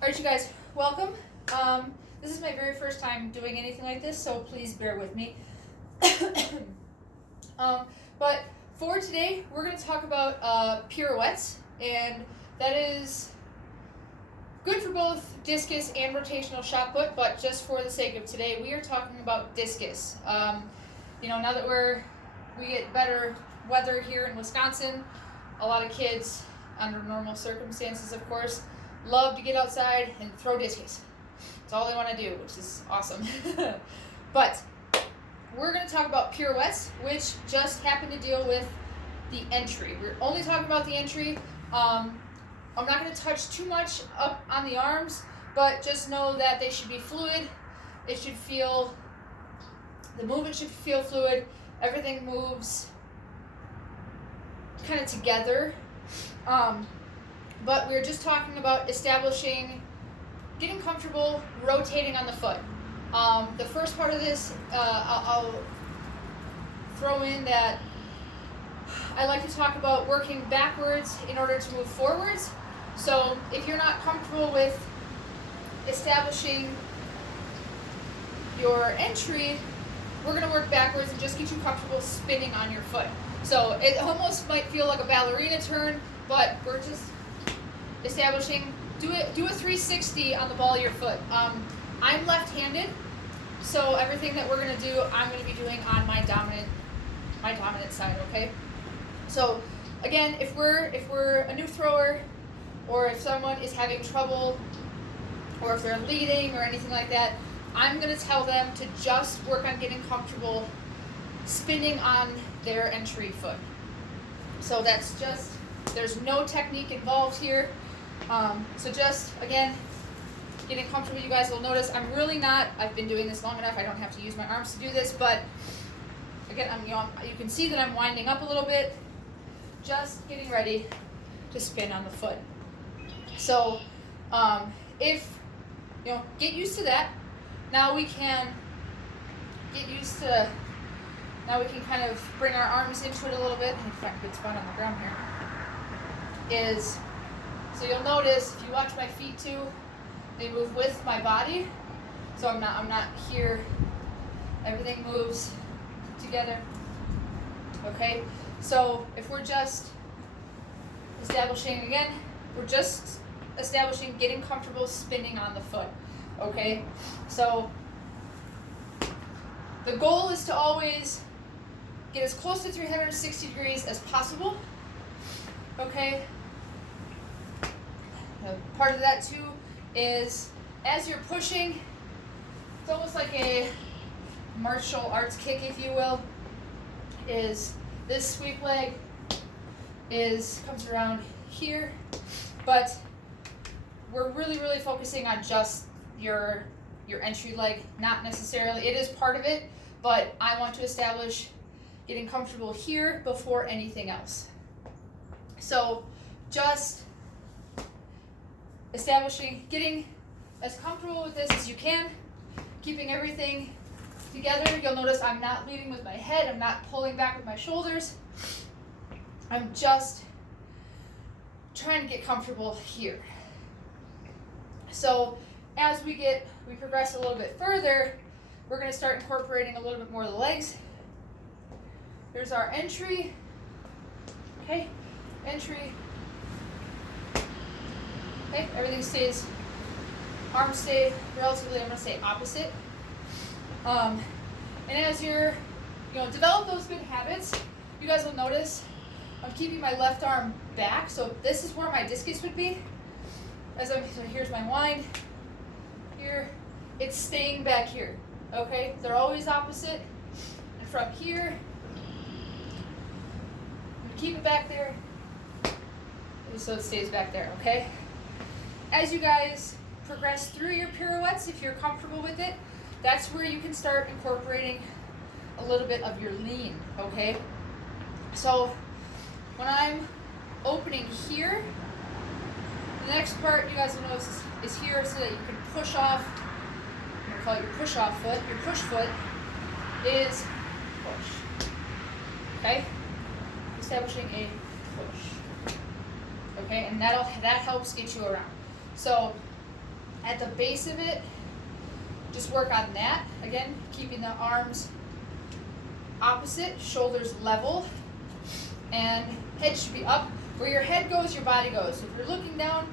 Alright, you guys, welcome. This is my very first time doing anything like this, so please bear with me. But for today, we're going to talk about pirouettes, and that is good for both discus and rotational shot put, but just for the sake of today, we are talking about discus. Now that we get better weather here in Wisconsin, a lot of kids, under normal circumstances, of course, love to get outside and throw discus. That's all they want to do, which is awesome. But we're going to talk about pirouettes, which just happen to deal with the entry. We're only talking about the entry. I'm not going to touch too much up on the arms, but just know that they should be fluid. The movement should feel fluid. Everything moves kind of together. But we're just talking about getting comfortable, rotating on the foot. The first part of this, I'll throw in that I like to talk about working backwards in order to move forwards. So if you're not comfortable with establishing your entry, we're going to work backwards and just get you comfortable spinning on your foot. So it almost might feel like a ballerina turn, but we're just establishing, do a 360 on the ball of your foot. I'm left-handed, so everything that we're going to do, I'm going to be doing on my dominant side, okay? So again, if we're a new thrower, or if someone is having trouble, or if they're leading or anything like that, I'm going to tell them to just work on getting comfortable spinning on their entry foot. So that's just, there's no technique involved here. So just, again, getting comfortable. You guys will notice I've been doing this long enough, I don't have to use my arms to do this, but again, you can see that I'm winding up a little bit, just getting ready to spin on the foot. So get used to that. Now we can kind of bring our arms into it a little bit. I need to find a good spot on the ground here. So you'll notice, if you watch my feet too, they move with my body. So I'm not here. Everything moves together. Okay? So if we're just establishing getting comfortable spinning on the foot. Okay? So the goal is to always get as close to 360 degrees as possible. Okay? Part of that too is, as you're pushing, it's almost like a martial arts kick, if you will, is this sweep leg comes around here, but we're really focusing on just your entry leg, not necessarily, it is part of it, but I want to establish getting comfortable here before anything else. So just getting as comfortable with this as you can, keeping everything together. You'll notice I'm not leading with my head, I'm not pulling back with my shoulders. I'm just trying to get comfortable here. So as we progress a little bit further, we're going to start incorporating a little bit more of the legs. There's our entry. Okay, entry. Okay, everything stays, arms stay relatively, I'm going to say opposite. And as you're, develop those good habits, you guys will notice I'm keeping my left arm back, so this is where my discus would be. So here's my wind. Here, it's staying back here. Okay, they're always opposite. And from here, you keep it back there, so it stays back there. Okay. As you guys progress through your pirouettes, if you're comfortable with it, that's where you can start incorporating a little bit of your lean. Okay. So when I'm opening here, the next part you guys will notice is here, so that you can push off. I'm going to call it your push-off foot. Your push foot is push. Okay? Establishing a push. Okay? And that helps get you around. So At the base of it, just work on that. Again, keeping the arms opposite, shoulders level, and head should be up. Where your head goes, your body goes. So if you're looking down,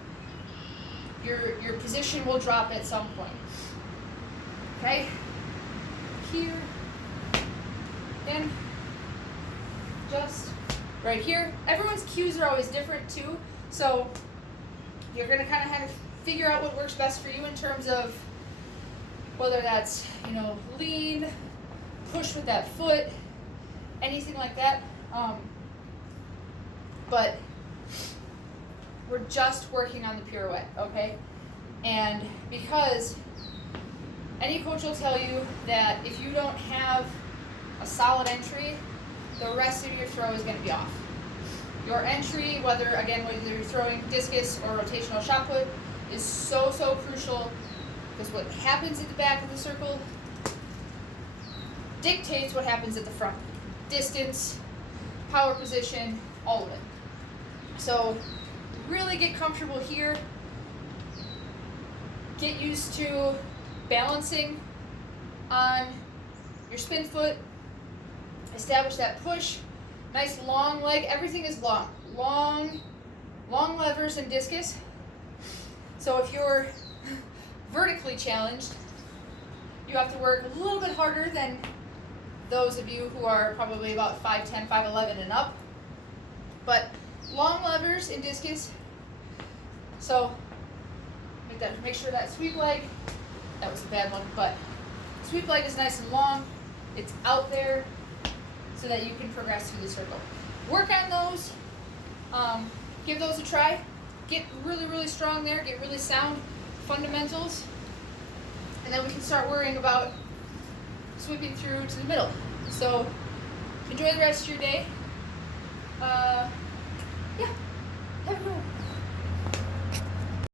your position will drop at some point. Okay? Here, and just right here. Everyone's cues are always different too, so you're gonna kind of have to figure out what works best for you in terms of whether that's, lean, push with that foot, anything like that. But we're just working on the pirouette, okay? And because any coach will tell you that if you don't have a solid entry, the rest of your throw is going to be off. Your entry, whether you're throwing discus or rotational shot put, is so crucial, because what happens at the back of the circle dictates what happens at the front. Distance, power position, all of it. So really get comfortable here. Get used to balancing on your spin foot. Establish that push. Nice long leg. Everything is long. Long levers in discus. So if you're vertically challenged, you have to work a little bit harder than those of you who are probably about 5'10", 5'11", and up. But long levers in discus. So make sure that sweep leg, that was a bad one, but sweep leg is nice and long. It's out there so that you can progress through the circle. Work on those. Give those a try. Get really strong there. Get really sound fundamentals. And then we can start worrying about sweeping through to the middle. So enjoy the rest of your day.